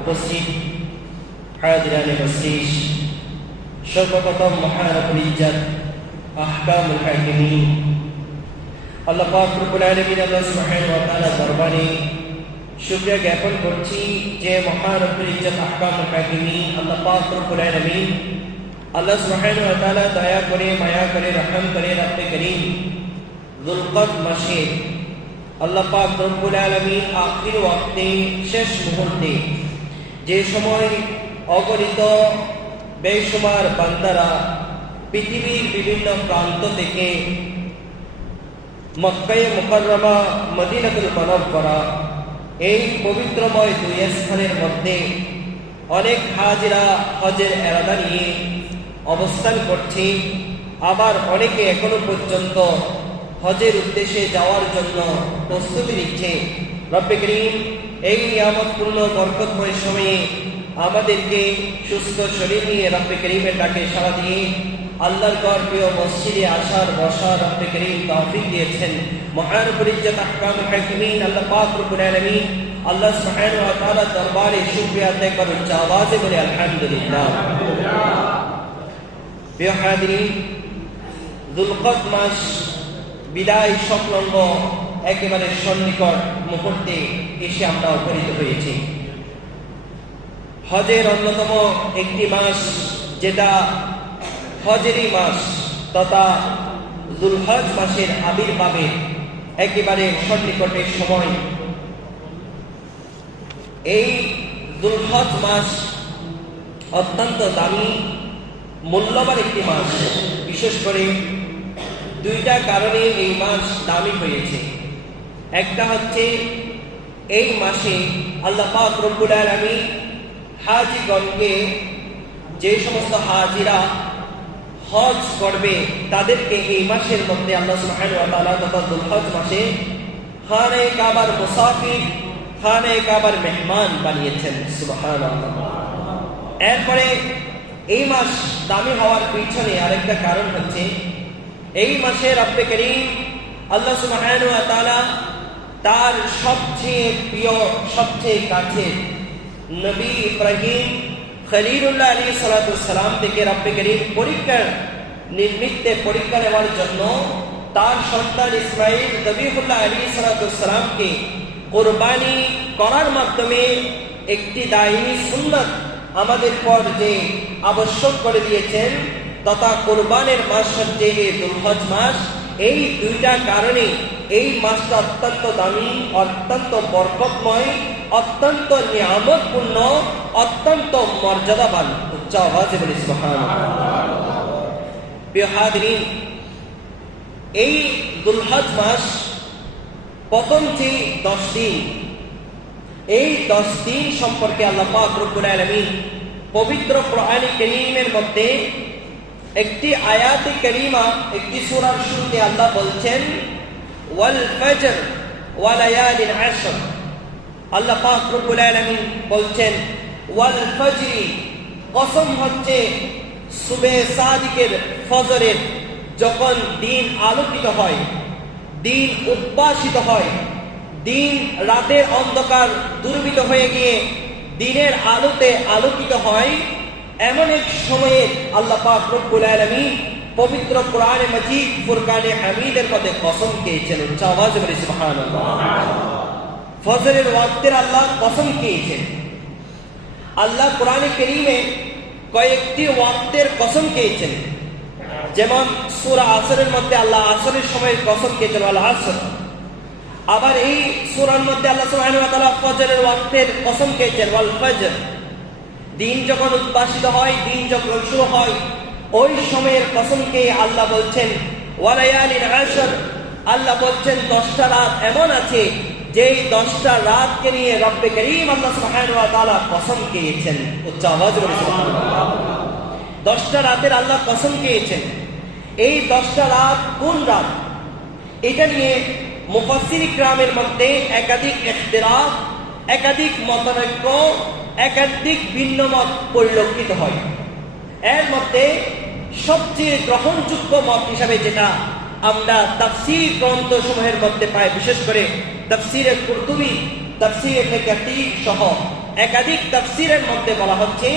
উপস্থিত হাজিরানে মজলিস, সর্বপ্রথম মহান রব্বুল ইজ্জত আহকামুল হাকিমিন আল্লাহ পাক রব্বুল আলামিন আল্লাহ সুবহানাহু ওয়া তাআলা দরবারে শুকরিয়া জ্ঞাপন করছি যে মহান রব্বুল ইজ্জত আহকামুল হাকিমিন আল্লাহ পাক রব্বুল আলামিন আল্লাহ সুবহানাহু ওয়া তাআলা দয়া করে, মায়া করে, রহম করে রব্বে করিম যুলকদ মাসে আল্লাহ পাক রব্বুল আলামিন আখির ওয়াক্তে, শেষ মুহূর্তে, যে সময় অগণিত বেশুমার বান্দারা পৃথিবীর বিভিন্ন প্রান্ত থেকে মক্কায়ে মুকাররমা, মদিনাতুল মুনাওয়ারা এই পবিত্রময় দুই স্থানের মধ্যে অনেক হাজিরা হজের ইরাদা নিয়ে অবস্থান করছে, আবার অনেকে এখনো পর্যন্ত হজের উদ্দেশ্যে যাওয়ার জন্য প্রস্তুতি নিচ্ছে। রব্বে করিম এই নিয়ামতপূর্ণ বরকতময় সময়ে আমাদেরকে সুস্থ শরীর নিয়ে রব্বে করিমের ডাকে সাড়া দিয়ে আল্লাহর ঘর প্রিয় মসজিদে আসার বসার রব্বে করিম তৌফিক দিয়েছেন। মহান রব্বুল ইজ্জত আহকামুল হাকিমিন আল্লাহ পাক রব্বুল আলামিন আল্লাহ সুবহানাহু ওয়া তাআলা দরবারে শুকরিয়া আদায় করে উচ্চ আওয়াজে বলে আলহামদুলিল্লাহ। প্রিয় হাজিরিন, যুলকদ মাস বিদায় সংলগ্ন একেবারে সন্নিকট মুহূর্তে এসে আমরা উপনীত হয়েছি। হজের অন্যতম একটি মাস, যেটা হজেরই মাস তথা যুলহজ মাসের আবির্ভাবের একেবারে সন্নিকটের সময়। এই যুলহজ মাস অত্যন্ত দামি, মূল্যবান একটি মাস। বিশেষ করে দুইটা কারণে এই মাস দামি হয়েছে। একটা হচ্ছে এই মাসে আল্লাহ পাক রব্বুল আলামিন হাজীগণকে, যে সমস্ত হাজিরা হজ করবে তাদেরকে এই মাসের মধ্যে আল্লাহ সুবহানাহু ওয়া তাআলা তথা যুলহজ মাসে খানে কাবার মুসাফির, খানে কাবার মেহমান বানিয়েছেন। সুবহানাল্লাহ। এরপরে এই মাস দামি হওয়ার পিছনে আরেকটা কারণ হচ্ছে এই মাসে রব্বে করিম আল্লাহ সুবহানাহু ওয়া তাআলা তার সবচেয়ে প্রিয়, সবচেয়ে কাছের নবী ইব্রাহিম খলিলুল্লাহ আলাইহিস সালাতু ওয়াস সালাম থেকে রব্বে করিম পরীক্ষা নেওয়ার জন্য তার সন্তান ইসমাঈল যবিহুল্লাহ আলাইহিস সালাতু ওয়াস সালামকে কুরবানি করার মাধ্যমে একটি দায়মি সুন্নাত আমাদের পর যে আবশ্যক করে দিয়েছেন, তথা কুরবানের মাস হচ্ছে এই যুলহজ মাস। এই দুইটা কারণে এই মাসটা অত্যন্ত দামি, অত্যন্ত বরকতময়, অত্যন্ত নিয়ামতপূর্ণ, অত্যন্ত মর্যাদাবান। উচ্চ আওয়াজে বলি সুবহানাল্লাহ। প্রিয় হাজিরিন, এই যুলহজ মাস প্রথম যে 10 দিন, এই 10 দিন সম্পর্কে আল্লাহ পাক রব্বুল আলামিন পবিত্র কোরআনে কারীমের মধ্যে একটি আয়াতে কারীমা, একটি সূরার শুরুতে আল্লাহ বলছেন ওয়াল ফজর ওয়া লায়ালিন আশর। আল্লাহ পাক রব্বুল আলামিন বলছেন ওয়াল ফজরি, কসম হচ্ছে সুবে সাদিকের, ফজরের, যখন দিন আলোকিত হয়, দিন উদ্ভাসিত হয়, দিন রাতের অন্ধকার দূরীভূত হয়ে গিয়ে দিনের আলোতে আলোকিত হয়, এমন এক সময়ে আল্লাহ পাক রব্বুল আলামিন পবিত্র কোরআনে মাজিদ ফুরকানে হামিদের মধ্যে কসম খেয়েছেন। উচ্চ আওয়াজে বলি সুবহানাল্লাহ। ফজরের ওয়াক্তের আল্লাহ কসম খেয়েছেন। আল্লাহ কোরআনে কারীমে কয়েকটি ওয়াক্তের কসম খেয়েছেন। যেমন সূরা আসরের মধ্যে আল্লাহ আসরের সময়ের কসম খেয়েছেন, আল আসর। আবার এই সূরার মধ্যে আল্লাহ সুবহানাহু ওয়া তাআলা ফজরের ওয়াক্তের কসম খেয়েছেন, ওয়াল ফজর। দিন যখন উদ্ভাসিত হয়, দিন যখন শুরু হয়, ওই সময়ের কসমকে আল্লাহ বলছেন ওয়ালায়ালিন আশর। আল্লাহ বলছেন 10টা রাত এমন আছে যেই 10টা রাতকে নিয়ে রব্বে করিম আল্লাহ সুবহানাহু ওয়া তাআলা কসম খেয়েছেন। উচ্চ আওয়াজে বলি সুবহানাল্লাহ। 10টা রাতের আল্লাহ কসম খেয়েছেন। এই 10টা রাত কোন রাত, এটা নিয়ে মুফাসসির ইকরামের মধ্যে একাধিক ইখতিলাফ, একাধিক মতানৈক্য, একাধিক ভিন্ন মত পরিলক্ষিত হয়। এর মধ্যে সবচেয়ে গ্রহণযোগ্য মত হিসাবে যেটা আমরা তাফসীর গ্রন্থসমূহের মধ্যে পাই, বিশেষ করে তাফসীরে কুরতুবী, তাফসীরে ইবনে কাসীর সহ একাধিক তাফসীরের মধ্যে বলা হচ্ছে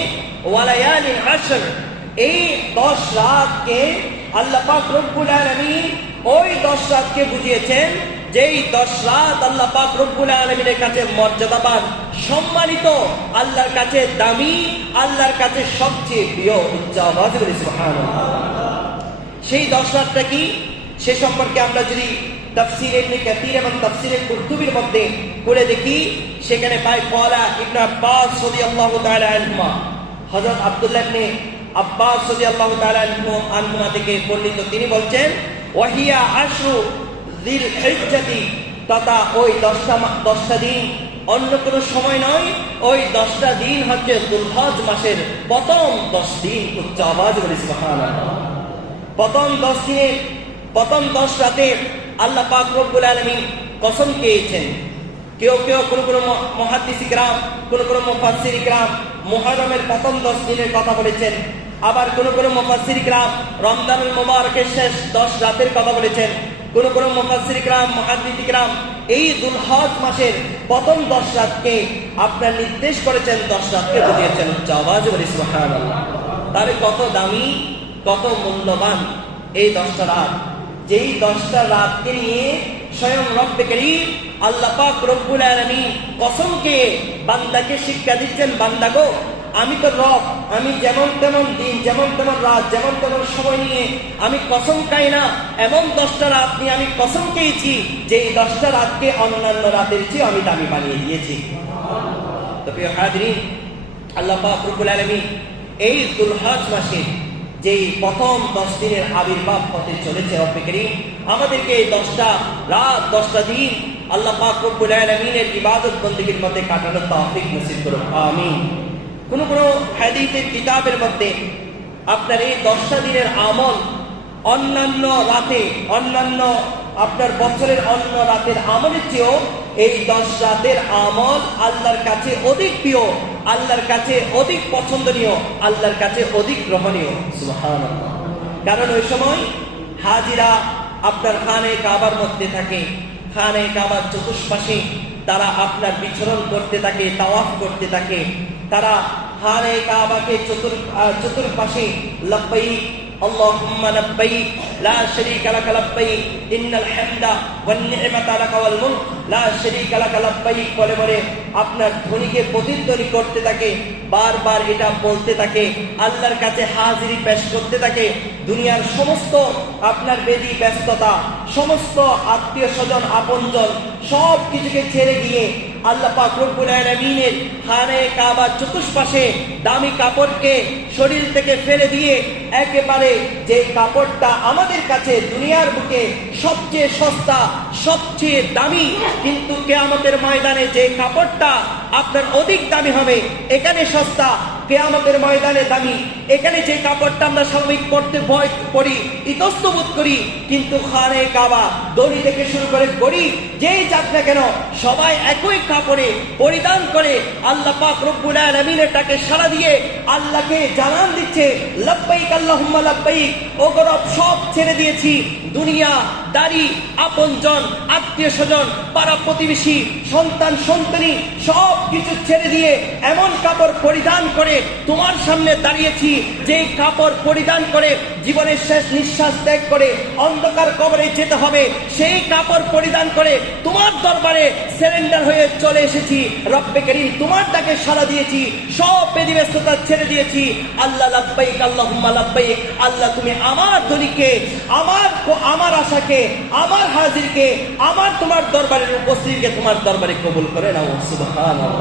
ওয়ালায়ালিন আশর। এই 10 রাতকে আল্লাহ পাক রব্বুল আলামিন ওই 10 রাতকে বুঝিয়েছেন যেই 10 রাত আল্লাহ পাক রব্বুল আলামিনের কাছে মর্যাদাবান, সম্মানিত, আল্লাহর কাছে দামি, আল্লাহর কাছে সবচেয়ে প্রিয়। উচ্চ আওয়াজে বলি সুবহানাল্লাহ। সেই 10 রাতটা কি, সে সম্পর্কে আমরা যদি তাফসীর ইবনে কাসীর এবং তাফসীরে কুরতুবীর মধ্যে পড়ে দেখি, সেখানে পাই ক্বালা ইবনে আব্বাস রাদিয়াল্লাহু তাআলা আনহুমা, হযরত আব্দুল্লাহ ইবনে আব্বাস রাদিয়াল্লাহু তাআলা আনহুমা থেকে বর্ণিত, তিনি বলছেন ওয়াহিয়া আশরু যিল হিজ্জাতি, তথা ওই 10টা দিন অন্য কোনো সময় নয়, ওই 10টা দিন হচ্ছে দুলহজ মাসের প্রথম 10 দিন। উচ্চ আওয়াজে বলি সুবহানাল্লাহ। প্রথম 10 দিনের প্রথম 10 রাতের আল্লাহ পাক রব্বুল আলামিন কসম খেয়েছেন। কেউ কোন মুহাদ্দিস ইকরাম, কোন মুফাসসির ইকরাম মুহররমের প্রথম 10 দিনের কথা বলেছেন। আবার কোন মুফাসসির ইকরাম রমজানুল মুবারকের শেষ 10 রাতের কথা বলেছেন। কোন মুফাসসির ইকরাম, মুহাদ্দিস ইকরাম এই দুলহজ মাসের প্রথম 10 রাতকে আপনার নির্দেশ করেছেন, 10 রাতকে বুঝিয়েছেন। উচ্চ আওয়াজে বলি সুবহানাল্লাহ। তাহলে কত দামি, কত মূল্যবান এই 10টা রাত, যেই 10টা রাতকে নিয়ে স্বয়ং রব্বে করিম আল্লাহ পাক রব্বুল আলামিন কসমকে বান্দাকে শিক্ষা দিচ্ছেন, বান্দা গো, আমি তো রব, আমি যেমন তেমন দিন, যেমন তেমন রাত, যেমন তেমন সময় নিয়ে আমি কসম খাই না। এমন 10টা রাত নিয়ে আমি কসম খেয়েছি যে এই 10টা রাতকে অন্যান্য রাতের চেয়ে আমি দামি বানিয়ে দিয়েছি। তো প্রিয় হাজরিন, আল্লাহ পাক রব্বুল আলামিন এই দুলহজ মাসে যেই প্রথম 10 দিনের আবির্ভাব হতে চলেছে, রব্বে করিম আমাদেরকে এই 10টা রাত, 10টা দিন আল্লাহ পাক রব্বুল আলামিনের ইবাদত বন্দেগীর মধ্যে কাটানোর তৌফিক নসিব করুন, আমিন। কোন হাদিসের কিতাবের মধ্যে আপনার এই 10টা দিনের আমল অন্যান্য রাতে, অন্যান্য আপনার বছরের অন্য রাতের আমলের চেয়েও এই 10 রাতের আমল আল্লাহর কাছে অধিক প্রিয়, আল্লাহর কাছে অধিক পছন্দনীয়, আল্লাহর কাছে অধিক গ্রহণীয়। সুবহানাল্লাহ। কারণ ওই সময় হাজিরা আপনার খানে কাবার মধ্যে থাকে, খানে কাবার চতুষ্পাশে তারা আপনার বিচরণ করতে থাকে, তাওয়াফ করতে থাকে। তারা খানে কাবাকে চতুর্পাশে লব্বাইক আল্লাহুম্মা লব্বাইক লা শারীকা লাক লব্বাইক ইন্নাল হামদা ওয়ান নি'মাতা লাক ওয়াল মুলক লা শারীকা লাক লব্বাইক বলে বলে আপনার ধ্বনিকে প্রতিধ্বনি করতে থাকে, বারবার এটা বলতে থাকে, আল্লাহর কাছে হাজিরি পেশ করতে থাকে। দুনিয়ার সমস্ত আপনার বেদি ব্যস্ততা, সমস্ত আত্মীয় স্বজন, আপনজন সব কিছুকে ছেড়ে গিয়ে আল্লাহ পাক রব্বুল আলামিনের খানে কাবার চতুষ্পাশে দামি কাপড়কে শরীর থেকে ফেলে দিয়ে একেবারে যে কাপড়টা আমাদের কাছে দুনিয়ার বুকে সবচেয়ে সস্তা, সবচেয়ে দামি, কিন্তু কিয়ামতের ময়দানে যে কাপড়টা আপনার অধিক দামি হবে, এখানে সস্তা, কিয়ামতের ময়দানে দামি। এখানে যে কাপড়টা আমরা স্বাভাবিক পড়তে ভয় করি, ইতস্তবোধ করি, কিন্তু খানে কাবা দড়ি থেকে শুরু করে গড়ি যেই যাক না কেন সবাই একই কাপড়ে পরিধান করে আল্লাহ পাক রব্বুল আলামিনের ডাকে সাড়া দিয়ে আল্লাহকে জানান দিচ্ছে লব্বাইক আল্লাহুম্মা লব্বাইক, ও গো রব সব ছেড়ে দিয়েছি, দুনিয়া দাড়ি, আপনজন, আত্মীয় স্বজন, পাড়া প্রতিবেশী, সন্তান সন্তানী সব কিছু ছেড়ে দিয়ে এমন কাপড় পরিধান করে তোমার সামনে দাঁড়িয়েছি, যে কাপড় পরিধান করে জীবনের শেষ নিঃশ্বাস ত্যাগ করে অন্ধকার কবরে যেতে হবে, সেই কাপড় পরিধান করে তোমার দরবারে সারেন্ডার হয়ে চলে এসেছি। রব্বে করিম, তোমার ডাকে সাড়া দিয়েছি, সব ব্যস্ততা ছেড়ে দিয়েছি। আল্লাহ লাব্বাইক আল্লাহুম্মা লাব্বাইক। আল্লাহ, তুমি আমার দলিকে, আমার আশাকে, আমার হাজিরকে, তোমার দরবারের উপস্থিতিকে তোমার দরবারে কবুল করে নাও। সুবহানাল্লাহ।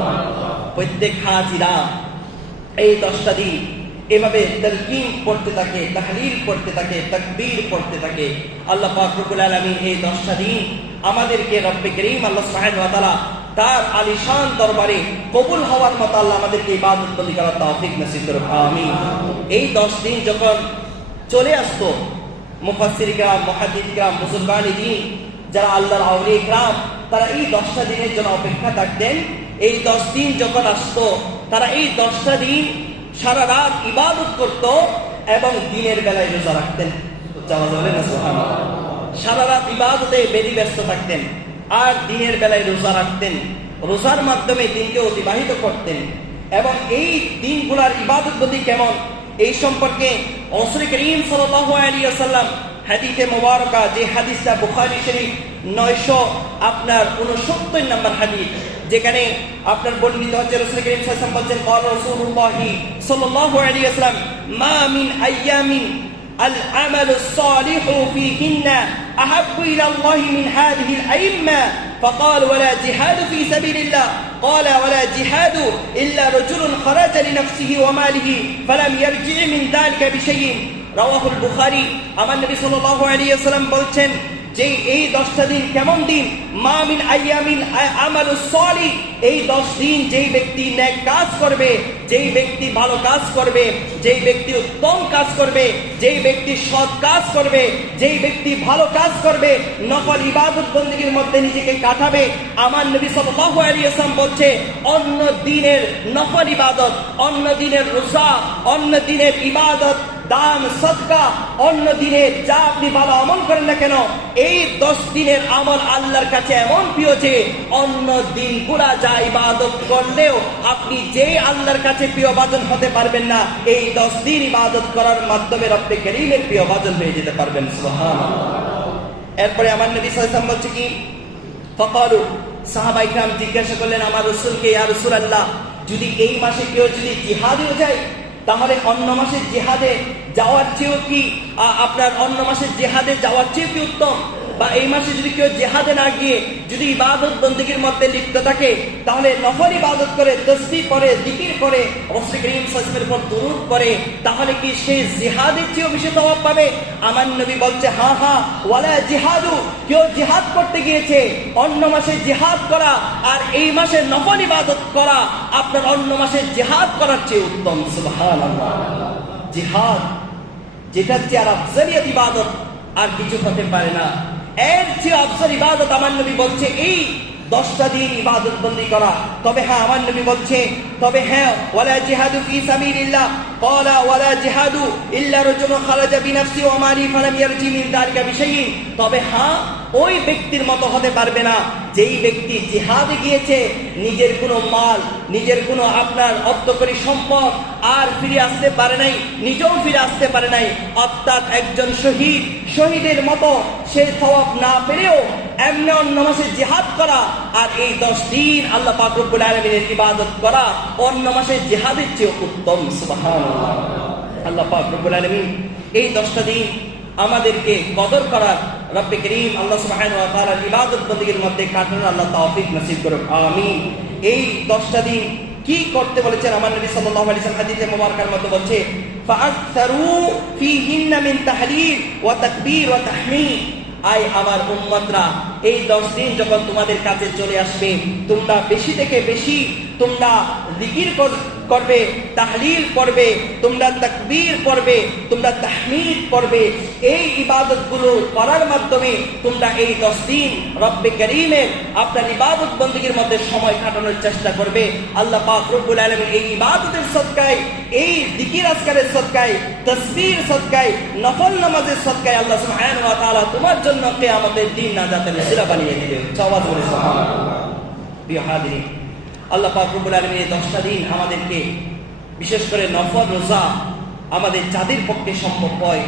প্রত্যেক হাজিরা এই 10টা দিন এভাবে তালকিন পড়তে থাকে, তাহলিল পড়তে থাকে, তাকবীর পড়তে থাকে। আল্লাহ পাক রব্বুল আলামিন এই 10টা দিন আমাদেরকে রব্বে করিম আল্লাহ সুবহানাহু ওয়া তাআলা তার আলিশান দরবারে কবুল হওয়ার মতো আল্লাহ আমাদেরকে ইবাদত বন্দেগী করার তৌফিক নসিব করুন, আমিন। এই 10 দিন যখন চলে আসতো, মুফাসসির কিরাম, মুহাদ্দিস কিরাম, বুজুর্গানে দ্বীন, যারা আল্লাহর আউলিয়া কিরাম, তারা এই 10টা দিনের জন্য অপেক্ষা থাকতেন। এই 10 দিন যখন আসতো, তারা এই 10টা দিন সারা রাত ইবাদত করত এবং দিনের বেলায় রোজা রাখতেন। সারা রাত ইবাদতে ব্যস্ত থাকতেন আর দিনের বেলায় রোজা রাখতেন। রোজার মাধ্যমে দিনকে অতিবাহিত করতেন। এবং এই দিনগুলার ইবাদত বন্দেগী কেমন, এই সম্পর্কে রাসূল করিম সাল্লাল্লাহু আলাইহি ওয়াসাল্লাম হাদিসে মুবারাকা, যে হাদিসটা বুখারী শরীফ 969 নম্বর হাদিস, যেখানে আপনার বর্ণিত হচ্ছে রাসূল করিম সাল্লাল্লাহু আলাইহি ওয়াসাল্লাম বলেন, قال رسول الله صلى الله عليه وسلم ما من ايام العمل الصالح فيهن احب الى الله من هذه الايام فقال ولا جهاد في سبيل الله قال ولا جهاد الا رجل خرج لنفسه وماله فلم يرجع من ذلك بشيء رواه البخاري। আমার নবী সাল্লাল্লাহু আলাইহি ওয়াসাল্লাম বলছেন যে এই 10টা দিন কেমন দিন, মা মিন আইয়ামিন আমালুস সালিহ, এই 10 দিন যেই ব্যক্তি নেক কাজ করবে, যেই ব্যক্তি ভালো কাজ করবে, যেই ব্যক্তি উত্তম কাজ করবে, যেই ব্যক্তি সৎ কাজ করবে, যেই ব্যক্তি ভালো কাজ করবে, নফল ইবাদত বন্দেগীর মধ্যে নিজেকে কাটাবে, আমার নবী সাল্লাল্লাহু আলাইহি ওয়াসাল্লাম বলছে অন্য দিনের নফল ইবাদত, অন্য দিনের রোজা, অন্য দিনের ইবাদত, দান, সদকা, অন্য দিনে যা আপনি ভালো আমল করেন না কেন, এই 10 দিনের আমল আল্লাহর কাছে এমন প্রিয় যে অন্য দিনগুলা যা ইবাদত করলেও আপনি যে আল্লাহর কাছে প্রিয় ভাজন হতে পারবেন না, এই 10 দিন ইবাদত করার মাধ্যমে রব্বে করিমের প্রিয় ভাজন হয়ে যেতে পারবেন। সুবহানাল্লাহ। এরপরে আমার নবী সাল্লাল্লাহু আলাইহি ওয়াসাল্লাম বলছে কি, ফাকালু, সাহাবায়ে কিরাম জিজ্ঞাসা করলেন আমার রাসূলকে, ইয়া রাসূলুল্লাহ, যদি এই মাসে কেউ যদি জিহাদেও যায়, তাহলে অন্য মাসের জিহাদে যাওয়ার চেয়েও কি আপনার অন্য মাসের জিহাদে যাওয়ার চেয়েও কি উত্তম, বা এই মাসে যদি কেউ জিহাদে না গিয়ে যদি ইবাদত বন্দেগীর মধ্যে লিপ্ত থাকে, তাহলে নফল ইবাদত করে, তাসবিহ করে, জিকির করে, রাসূল করিম সাল্লাল্লাহু আলাইহি ওয়াসাল্লামের উপর দরুদ পড়ে, তাহলে কি সে জিহাদের চেয়েও বেশি সওয়াব পাবে? আমার নবী বলছে হ্যাঁ হ্যাঁ, ওয়ালা জিহাদু, কেউ জিহাদ করতে গিয়েছে, অন্য মাসে জিহাদ করা আর এই মাসে নফল ইবাদত করা আপনার অন্য মাসে জিহাদ করার চেয়ে উত্তম। সুবহানাল্লাহ। জিহাদ, যেটা চেয়ে আর আফজালিয়াত ইবাদত আর কিছু হতে পারে না, এর চেয়ে আফজাল ইবাদত আমার নবী বলছে এই 10টা দিন ইবাদত বন্দেগী করা। তবে হ্যাঁ, আমার নবী বলছে, তবে হ্যাঁ, ওয়ালা জিহাদু ফি সাবিলিল্লাহ ক্বালা ওয়ালা জিহাদু ইল্লা রাজুলুন খারাজা বিনাফসিহি ওয়া মালিহি ফালাম ইয়ারজি মিন যালিকা বিশাইইন। তবে হ্যাঁ, ওই ব্যক্তির মতো হতে পারবে না যেই ব্যক্তি জিহাদে গিয়েছে, নিজের কোনো মাল, নিজের কোনো আপনার অর্থকরী সম্পদ আর ফিরে আসতে পারে নাই, নিজেও ফিরে আসতে পারে নাই, অর্থাৎ একজন শহীদের মতো সে সওয়াব না পেলেও এমনি অন্য মাসে জিহাদ করা আর এই 10 দিন আল্লাহ পাক রব্বুল আলামিনের ইবাদত করা অন্য মাসে জিহাদের চেয়ে উত্তম। সুবহানাল্লাহ। আল্লাহ পাক রব্বুল আলামিন এই 10টা দিন আমাদেরকে কদর করার, রব্বে করিম আল্লাহ সুবহানাহু ওয়া তাআলার ইবাদত বন্দেগীর মধ্যে কাটানোর আল্লাহ তৌফিক নসিব করুন, আমিন। এই 10টা দিন কি করতে বলেছেন আমার নবী সাল্লাল্লাহু আলাইহি ওয়াসাল্লাম হাদিসে মুবারাকার মধ্যে বলছে, ফাআকতারু ফীহিন্না মিন তাহলিল ওয়া তাকবীর ওয়া তাহমিদ। আই আমার উম্মতরা, এই 10 দিন যখন তোমাদের কাছে চলে আসবে, তোমরা বেশি থেকে বেশি তোমরা জিকির করবে, তাহলিল পড়বে, তোমরা তাকবীর পড়বে, তোমরা তাহমিদ পড়বে। এই ইবাদতগুলো করার মাধ্যমে তোমরা এই 10 দিন রব্বে কারীমের আপনার ইবাদত বندگির মধ্যে সময় কাটানোর চেষ্টা করবে। আল্লাহ পাক রব্বুল আলামিন এই ইবাদতের সদকায়, এই জিকির আজকারের সদকায়, তাসবিহের সদকায়, নফল নামাজের সদকায় আল্লাহ সুবহানাহু ওয়া তাআলা তোমার জন্য কিয়ামতের দিন নাজাতের ওসিলা বানিয়ে দিবে। আওয়াজ করে সুবহানাল্লাহ। প্রিয় হাজিরিন, আল্লাহ পাক রব্বুল আলামিন এই 10টা দিন আমাদেরকে, বিশেষ করে নফল রোজা আমাদের যাদের পক্ষে সম্ভব হয়,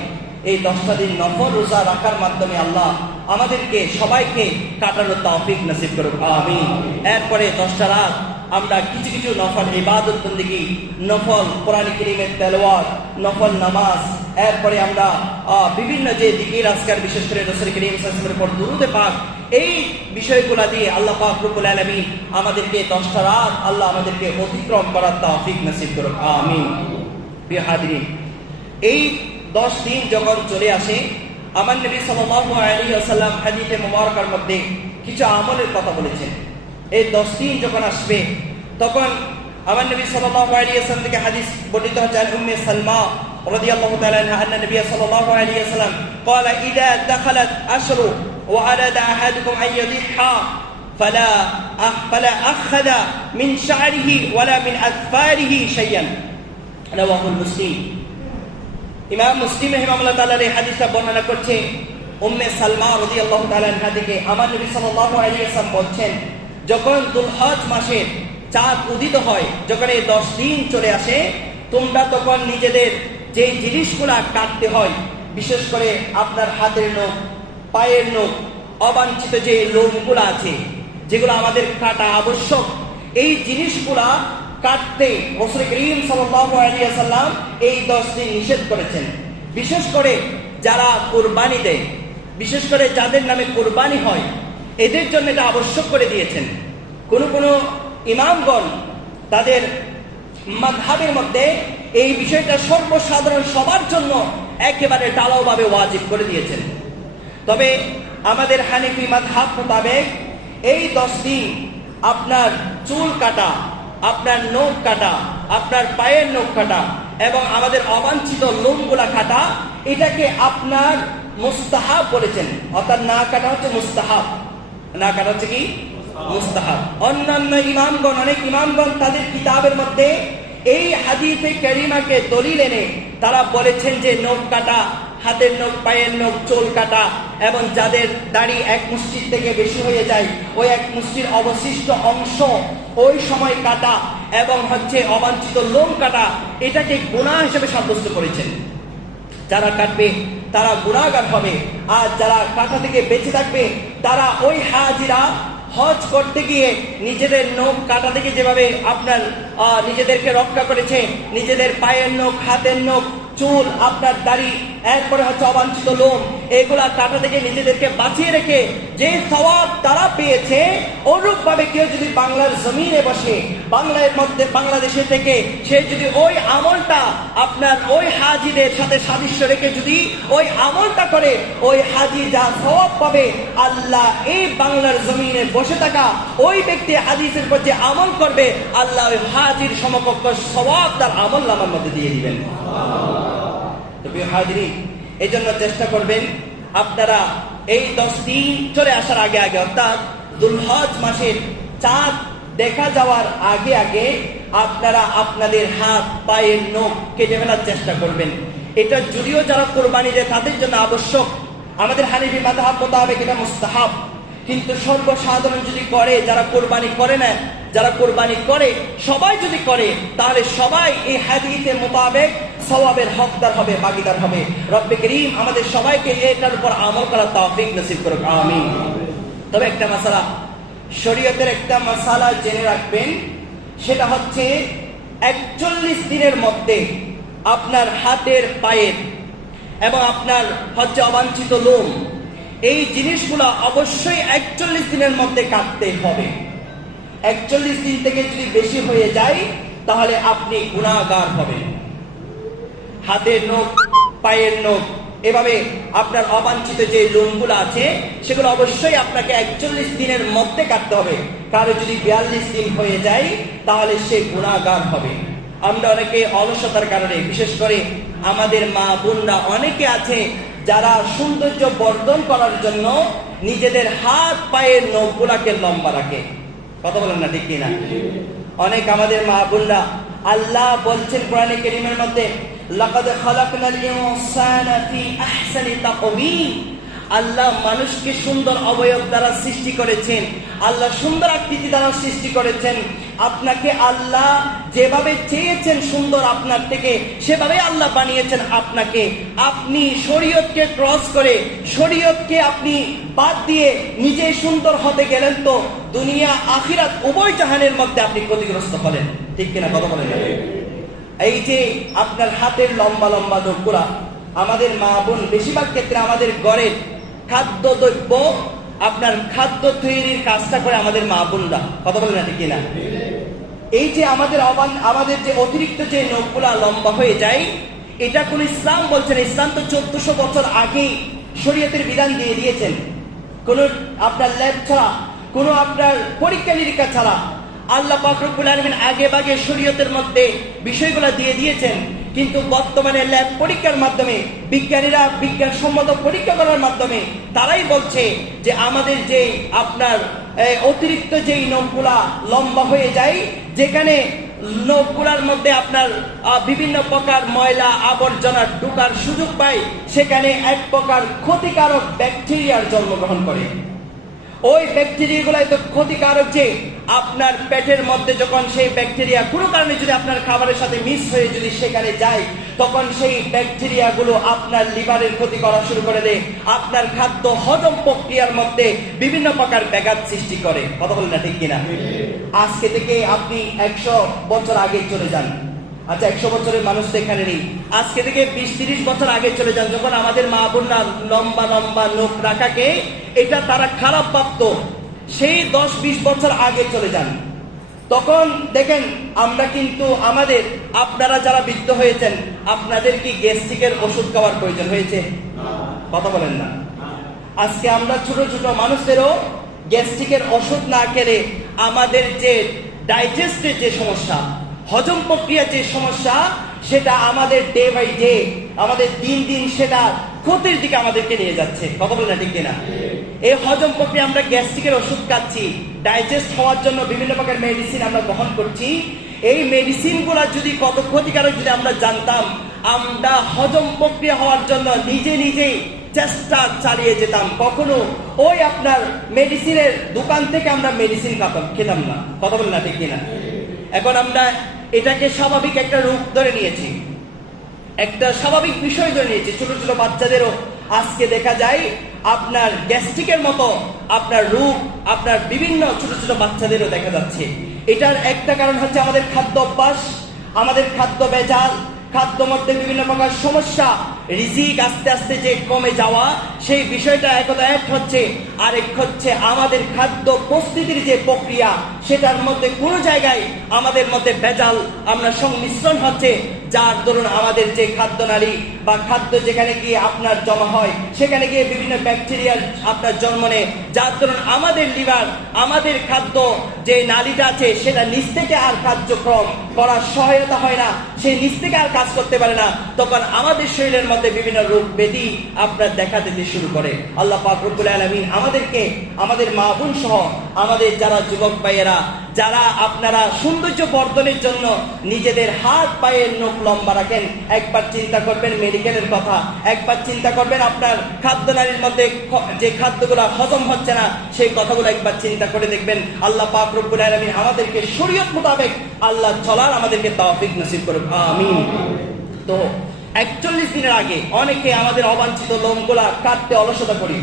এই 10টা দিন নফল রোজা রাখার মাধ্যমে আল্লাহ আমাদেরকে সবাইকে কাটানোর তৌফিক নসিব করুক, আমিন। এরপরে 10টা রাত আমরা কিছু কিছু নফল ইবাদত বন্দেগী, নফল কোরআন কারীমের তেলাওয়াত, নফল নামাজ, এরপরে আমরা বিভিন্ন যে জিকির আজকার, বিশেষ করে রাসূল করিম সাল্লাল্লাহু আলাইহি ওয়াসাল্লামের উপর দুরূদ পাক, এই বিষয়গুলো দিয়ে আল্লাহ পাক রব্বুল আলামিন আমাদেরকে 10টা রাত আল্লাহ আমাদেরকে অতিক্রম করার তৌফিক নসিব করুক, আমিন। প্রিয় হাজিরিন, এই 10 দিন যখন চলে আসে, আমার নবী সাল্লাল্লাহু আলাইহি ওয়াসাল্লাম হাদিসে মুবারকার মধ্যে কিছু আমলের কথা বলেছেন। এই 10 দিন যখন আসবে তখন আমার নবী সাল্লাল্লাহু আলাইহি ওয়াসাল্লাম থেকে হাদিস বর্ণিত হচ্ছে, উম্মে সালমা রাদিয়াল্লাহু তাআলা আনহা আন্না নবী সাল্লাল্লাহু আলাইহি ওয়াসাল্লাম قال اذا دخلت اشهر واراد احدكم ان يضحى فلا اخذ من شعره ولا من اظفاره شيئا رواه مسلم। ইমাম মুসলিম রাহিমাহুল্লাহ তাআলা এই হাদিসটা বর্ণনা করছে উম্মে সালমা রাদিয়াল্লাহু তাআলা আনহা থেকে, আমার নবী সাল্লাল্লাহু আলাইহি ওয়াসাল্লাম বলছেন, যখন দুলহজ মাসের চাঁদ উদিত হয়, যখন এই 10 দিন চলে আসে, তোমরা তখন নিজেদের যে জিনিসগুলা কাটতে হয়, বিশেষ করে আপনার হাতের নখ, পায়ের নখ, অবাঞ্ছিত যে লোমগুলা আছে যেগুলো আমাদের কাটা আবশ্যক, এই জিনিসগুলা কাটতে রাসূল করিম সাল্লাল্লাহু আলাইহি ওয়াসাল্লাম এই 10 দিন নিষেধ করেছেন। বিশেষ করে যারা কুরবানি দেয়, বিশেষ করে যাদের নামে কুরবানি হয়, এদের জন্য এটা আবশ্যক করে দিয়েছেন। কোন কোন ইমামগণ তাদের মাযহাবের মধ্যে এই বিষয়টা সর্বসাধারণ সবার জন্য একেবারে ঢালাওভাবে ওয়াজিব করে দিয়েছেন। তবে আমাদের হানিফি মাযহাব মোতাবেক এই 10 দিন আপনার চুল কাটা, আপনার নখ কাটা, আপনার পায়ের নখ কাটা এবং আমাদের অবাঞ্ছিত লোমগুলা কাটা, এটাকে আপনার মুস্তাহাব বলেছেন। অর্থাৎ না কাটা হচ্ছে মুস্তাহাব, না কাটা হচ্ছে কি মুস্তাহাব। অন্যান্য ইমামগণ, অনেক ইমামগণ তাদের কিতাবের মধ্যে এই হাদিসে কারিমাকে দলিল এনে তারা বলেছেন যে নখ কাটা, হাতের নখ, পায়ের নখ, চুল কাটা এবং যাদের দাড়ি 1 মুষ্টি থেকে বেশি হয়ে যায়, ওই 1 মুষ্টির অবশিষ্ট অংশ ওই সময় কাটা এবং হচ্ছে অবাঞ্ছিত লোম কাটা, এটাকে গুনাহ হিসেবে সাব্যস্ত করেছেন। যারা কাটবে তারা গুনাহগার হবে, আর যারা কাটা থেকে বেঁচে থাকবে তারা ওই হাজিরা হজ করতে গিয়ে নিজেদের নখ কাটা থেকে যেভাবে আপনার নিজেদেরকে রক্ষা করেছে, নিজেদের পায়ের নখ, হাতের নখ, চুল, আপনার দাড়ি, এরপরে হচ্ছে অবাঞ্ছিত লোম, এগুলা কাটা থেকে নিজেদেরকে বাঁচিয়ে রেখে যে সওয়াব তারা পেয়েছে, অনুরূপ ভাবে কেউ যদি বাংলার জমিনে বসে, বাংলাদেশে থেকে সে যদি ওই আমলটা আপনার ওই হাজিদের সাথে সাদৃশ্য রেখে যদি ওই আমলটা করে, ওই হাজি যা সওয়াব পাবে, আল্লাহ এই বাংলার জমিনে বসে থাকা ওই ব্যক্তি হাদিসের উপর যে আমল করবে, আল্লাহ ওই হাজির সমকক্ষ সওয়াব তার আমল নামার মধ্যে দিয়ে দিবেন। এই জন্য চেষ্টা করবেন আপনারা এই 10 দিন চলে আসার আগে আগে, অর্থাৎ দুলহজ মাসের চাঁদ দেখা যাওয়ার আগে আগে আপনারা আপনাদের হাত, পায়ের নখ কেটে ফেলার চেষ্টা করবেন। এটা যদিও যারা কোরবানি দেয় তাদের জন্য আবশ্যক, আমাদের হানিফি মাযহাব মোতাবেক এটা মুস্তাহাব, কিন্তু সর্বসাধারণ যদি করে, যারা কোরবানি করে না, যারা কোরবানি করে সবাই যদি করে, তাহলে সবাই এই হাদিসের মোতাবেক সওয়াবের হকদার হবে, ভাগীদার হবে। রব্বে করিম আমাদের সবাইকে এটার উপর আমল করার তৌফিক নসিব করুক, আমিন। তবে একটা মাসালা, শরীয়তের একটা মাসালা জেনে রাখবেন, সেটা হচ্ছে 41 দিনের মধ্যে আপনার হাতের, পায়ের এবং আপনার হচ্ছে অবাঞ্ছিত লোম, এই জিনিসগুলো অবশ্যই 41 দিনের মধ্যে কাটতে হবে। 41 দিন থেকে যদি বেশি হয়ে যায় তাহলে আপনি গুনাহগার হবেন। হাতের নখ, পায়ের নখ, এভাবে আপনার অবাঞ্ছিত যে লোমগুলো আছে সেগুলো অবশ্যই আপনাকে 41 দিনের মধ্যে কাটতে হবে। কারো যদি 42 দিন হয়ে যায় তাহলে সে গুনাহগার হবে। আমরা অনেকে অলসতার কারণে, বিশেষ করে আমাদের মা বোনরা অনেকে আছে যারা সৌন্দর্য বর্ধন করার জন্য নিজেদের হাত পায়ের নখগুলাকে লম্বা রাখে। কথা বলেন না ঠিক কিনা? অনেক আমাদের মা বোনরা, আল্লাহ বলছেন কোরআনে কারীমের মধ্যে, লাকাদ খালাকনাল ইনসানা ফি আহসানি তাকওয়িম, আল্লাহ মানুষকে সুন্দর অবয়ব দ্বারা সৃষ্টি করেছেন, আল্লাহ সুন্দর আকৃতি দ্বারা সৃষ্টি করেছেন। আপনাকে আল্লাহ যেভাবে চেয়েছেন সুন্দর আপনার থেকে, সেভাবে আল্লাহ বানিয়েছেন আপনাকে। আপনি শরীয়তকে ক্রস করে, শরীয়তকে আপনি বাদ দিয়ে নিজে সুন্দর হতে গেলেন তো দুনিয়া আখিরাত উভয় জাহানের মধ্যে আপনি ক্ষতিগ্রস্ত হলেন। ঠিক কিনা? কথা বলেন। এই যে আপনার হাতের লম্বা লম্বা নখগুলা, আমাদের মা বোন বেশিরভাগ ক্ষেত্রে আমাদের ঘরের খাদ্য দ্রব্য, আপনার খাদ্য তৈরির কাজটা করে আমাদের মা বোনরা। কথা বলেন না ঠিক কিনা? এই যে আমাদের যে অতিরিক্ত যে নখগুলা লম্বা হয়ে যায়, এটা কোন ইসলাম বলছেন? ইসলাম তো 1400 বছর আগেই শরীয়তের বিধান দিয়ে দিয়েছেন। কোন আপনার ল্যাব ছাড়া, কোন আপনার পরীক্ষা নিরীক্ষা ছাড়া আল্লাহ পাক রব্বুল আলামিন আগে ভাগে শরীয়তের মধ্যে বিষয়গুলো দিয়ে দিয়েছেন। কিন্তু বর্তমানে ল্যাব পরীক্ষার মাধ্যমে বিজ্ঞানীরা বিজ্ঞানসম্মত পরীক্ষা করার মাধ্যমে তারাই বলছে যে আমাদের যে আপনার অতিরিক্ত যেই নখগুলা লম্বা হয়ে যায়, যেখানে নখগুলার মধ্যে আপনার বিভিন্ন প্রকার ময়লা আবর্জনা ঢোকার সুযোগ পায়, সেখানে এক প্রকার ক্ষতিকারক ব্যাকটেরিয়ার জন্মগ্রহণ করে। ওই ব্যাকটেরিয়াগুলো এত ক্ষতিকারক যে আপনার পেটের মধ্যে যখন সেই ব্যাকটেরিয়া কোনো কারণে যদি আপনার খাবারের সাথে মিক্স হয়ে যদি সেখানে যায়, তখন সেই ব্যাকটেরিয়াগুলো আপনার লিভারের ক্ষতি করা শুরু করে দেয়, আপনার খাদ্য হজম প্রক্রিয়ার মধ্যে বিভিন্ন প্রকার ব্যাঘাত সৃষ্টি করে। কথা বলেন না ঠিক কিনা? আজকে থেকে আপনি 100 বছর আগে চলে যান। আচ্ছা, 100 বছরের মানুষ তো এখানে নেই। আজকে থেকে 20-30 বছর আগে চলে যান, যখন আমাদের মা বোনরা লম্বা লম্বা নখ রাখাকে এটা তারা খারাপ ভাবতো। সেই 10-20 বছর আগে চলে যান, তখন দেখেন আমরা কিন্তু আমাদের, আপনারা যারা বৃদ্ধ হয়েছেন, আপনাদের কি গ্যাস্ট্রিকের ওষুধ খাওয়ার প্রয়োজন হয়েছে? কথা বলেন না। আজকে আমরা ছোট ছোট মানুষদেরও গ্যাস্ট্রিকের ওষুধ না খেলে আমাদের যে ডাইজেস্টের যে সমস্যা, হজম প্রক্রিয়ার যে সমস্যা, সেটা আমাদের ডে বাই ডে, আমাদের দিন দিন সেটা ক্ষতির দিকে আমাদেরকে নিয়ে যাচ্ছে। কথা বলেন না ঠিক কিনা? এই হজম প্রক্রিয়া, আমরা গ্যাস্ট্রিকের ওষুধ খাচ্ছি, ডাইজেস্ট হওয়ার জন্য বিভিন্ন প্রকার মেডিসিন আমরা গ্রহণ করছি। এই মেডিসিন গুলা যদি কত ক্ষতিকারক যদি আমরা জানতাম, আমরা হজম প্রক্রিয়া হওয়ার জন্য নিজে নিজেই চেষ্টা চালিয়ে যেতাম, কখনো ওই আপনার মেডিসিনের দোকান থেকে আমরা মেডিসিন খেতাম না। কথা বলেন না ঠিক কিনা? এখন আমরা এটাকে স্বাভাবিক একটা রূপ ধরে নিয়েছি, একটা স্বাভাবিক বিষয় ধরে নিয়েছি। ছোট ছোট বাচ্চাদেরও আজকে দেখা যায় আপনার গ্যাস্ট্রিকের মতো আপনার রূপ আপনার বিভিন্ন ছোট ছোট বাচ্চাদেরও দেখা যাচ্ছে। এটার একটা কারণ হচ্ছে আমাদের খাদ্য অভ্যাস, আমাদের খাদ্য ভেজাল, খাদ্য মধ্যে বিভিন্ন প্রকার সমস্যা, রিজিক আস্তে আস্তে যে কমে যাওয়া, সেই বিষয়টা একদা এক হচ্ছে। আরেক হচ্ছে আমাদের খাদ্য প্রস্তুতির যে প্রক্রিয়া, সেটার মধ্যে কোনো জায়গায় আমাদের মধ্যে ভেজাল আমরা সংমিশ্রণ হচ্ছে, যার দরুন আমাদের যে খাদ্য নালী বা খাদ্য যেখানে গিয়ে আপনার জমা হয়, সেখানে গিয়ে বিভিন্ন ব্যাকটেরিয়ার আপনার জন্ম নেয়, যার দরুন আমাদের লিভার, আমাদের খাদ্য যে নালীটা আছে সেটা নিচ থেকে আর কার্যক্রম করার সহায়তা হয় না, সেই নিচ থেকে আর কাজ করতে পারে না। তখন আমাদের শরীরের মধ্যে বিভিন্ন রোগ ব্যাধি আপনার দেখা দিতে শুরু করে। আল্লাহ পাক রব্বুল আলামিন আমাদেরকে, আমাদের মা বোন সহ আমাদের যারা যুবক ভাইয়েরা, যারা আপনারা সৌন্দর্য বর্ধনের জন্য নিজেদের হাত পায়ের নখ লম্বা রাখেন, একবার চিন্তা করবেন মেডিকেলের কথা, একবার চিন্তা করবেন আপনার খাদ্য নালীর মধ্যে যে খাদ্যগুলো হজম হচ্ছে না, সেই কথাগুলো একবার চিন্তা করে দেখবেন। আল্লাহ পাক রব্বুল আলামিন আমাদেরকে শরীয়ত মোতাবেক আল্লাহ চলার আমাদেরকে তৌফিক নসিব করুন, আমিন। তো 41 দিনের আগে অনেকে আমাদের অবাঞ্ছিত লোমগুলা কাটতে অলসতা করি,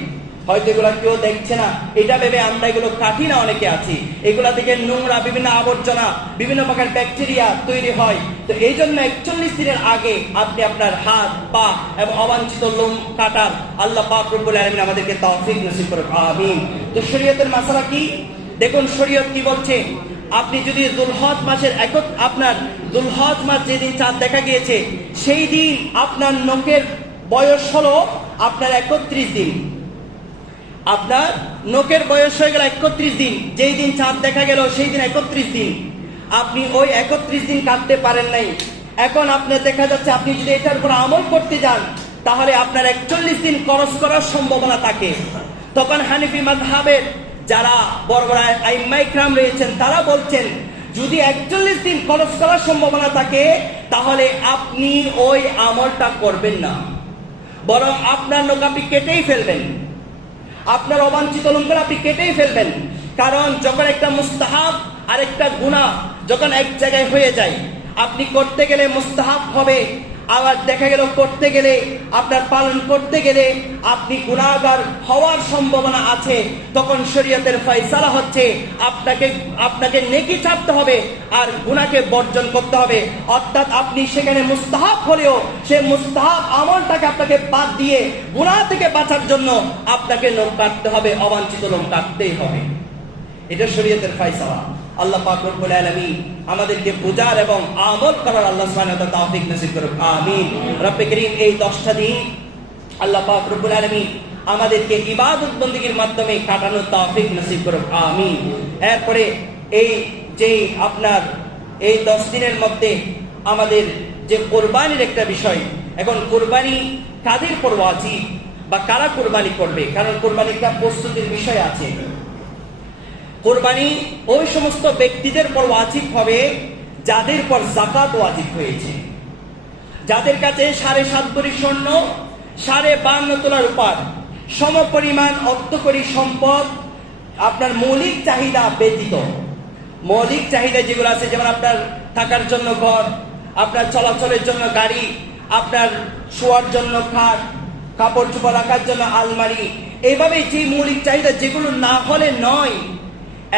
হয়তো এগুলা কেউ দেখছে না, এটা ভেবে আমরা এগুলো কাটি না। অনেকে আছি এগুলা থেকে নোংরা বিভিন্ন আবর্জনা, বিভিন্ন প্রকার ব্যাকটেরিয়া তৈরি হয়। তো এই জন্য 41 দিনের আগে আপনি আপনার হাত পা এবং অবাঞ্ছিত লোম কাটার আল্লাহ পাক রব্বুল আলামিন আমাদেরকে তৌফিক নসিব করুন, আমিন। তো শরীয়তের মাসালা কি দেখুন, শরীয়ত কি বলছে? আপনি যদি যুলহজ মাসের আপনার যুলহজ মাস যেদিন চাঁদ দেখা গিয়েছে, সেই দিন আপনার নখের বয়স হলো আপনার 31 দিন। আপনার নখের বয়স হয়ে গেল 31 দিন, যেই দিন চাঁদ দেখা গেল সেই দিন 31 দিন। আপনি ওই 31 দিন কাটতে পারেন নাই, এখন আপনার দেখা যাচ্ছে আপনি যদি এটার উপর আমল করতে যান তাহলে আপনার 41 দিন খরচ করার সম্ভাবনা থাকে। তখন হানিফি মাযহাবের যারা বড় বড় আইম্মা ইকরাম রয়েছেন তারা বলছেন যদি 41 দিন খরচ করার সম্ভাবনা থাকে তাহলে আপনি ওই আমলটা করবেন না, বরং আপনার নখ আপনি কেটেই ফেলবেন, আপনার অবাঞ্ছিত লঙ্ঘন আপনি কেটেই ফেলবেন। কারণ যখন একটা মুস্তাহাব আর একটা গুনাহ যখন এক জায়গায় হয়ে যায়, আপনি করতে গেলে মুস্তাহাব হবে, আবার দেখা গেল করতে গেলে আপনার পালন করতে গেলে আপনি গুনাহগার হওয়ার সম্ভাবনা আছে, তখন শরীয়তের ফয়সালা হচ্ছে আপনাকে নেকি ছাড়তে হবে আর গুনাহকে বর্জন করতে হবে। অর্থাৎ আপনি সেখানে মুস্তাহাব হলেও সে মুস্তাহাব আমলটাকে আপনাকে বাদ দিয়ে গুনাহ থেকে বাঁচার জন্য আপনাকে নখ কাটতে হবে, অবাঞ্ছিত নখ কাটতেই হবে। এটা শরীয়তের ফয়সালা। আল্লাহ পাক রব্বুল আলামিন আমাদেরকে বুঝার এবং আমল করার আল্লাহ সুবহানাহু ওয়া তাআলা তৌফিক নসিব করুক, আমিন। রব্বে করিম এই 10টা দিন আল্লাহ পাক রব্বুল আলামিন আমাদেরকে ইবাদত বন্দেগীর মাধ্যমে কাটানোর তৌফিক নসিব করুক, আমিন। এরপরে এই যে আপনার এই 10 দিনের মধ্যে আমাদের যে কুরবানির একটা বিষয়, এখন কুরবানি কাদের পর ওয়াজিব বা কারা কুরবানি করবে, কারণ কুরবানির একটা প্রস্তুতির বিষয় আছে। কুরবানি ওই সমস্ত ব্যক্তিদের পর ওয়াজিব হবে যাদের পর যাকাত ওয়াজিব হয়েছে, যাদের কাছে 7.5 ভরি স্বর্ণ, 52.5 তোলা রূপার সমপরিমাণ অর্থকরী সম্পদ, আপনার মৌলিক চাহিদা ব্যতীত, মৌলিক চাহিদা যেগুলো আছে, যেমন আপনার থাকার জন্য ঘর, আপনার চলাচলের জন্য গাড়ি, আপনার শোয়ার জন্য খাট, কাপড় চোপড় রাখার জন্য আলমারি, এইভাবে যে মৌলিক চাহিদা যেগুলো না হলে নয়